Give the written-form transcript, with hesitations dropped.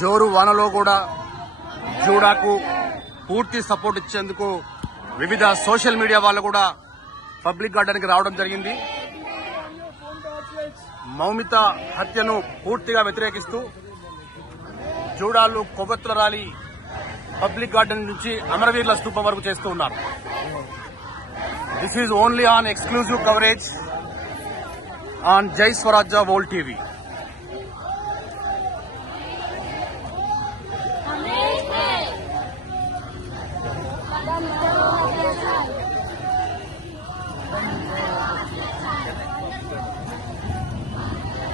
జోరు వానలో కూడా జూడాకు పూర్తి సపోర్ట్ ఇచ్చేందుకు వివిధ సోషల్ మీడియా వాళ్ళు కూడా పబ్లిక్ గార్డెన్ కి రావడం జరిగింది. మౌమిత హత్యను పూర్తిగా వ్యతిరేకిస్తూ జూడాలు కొవ్వొత్తుల ర్యాలీ పబ్లిక్ గార్డెన్ నుంచి అమరవీరుల స్తూపం వరకు చేస్తూ ఉన్నారు. This is only on exclusive coverage on జై స్వరాజ్య వరల్డ్ టీవీ.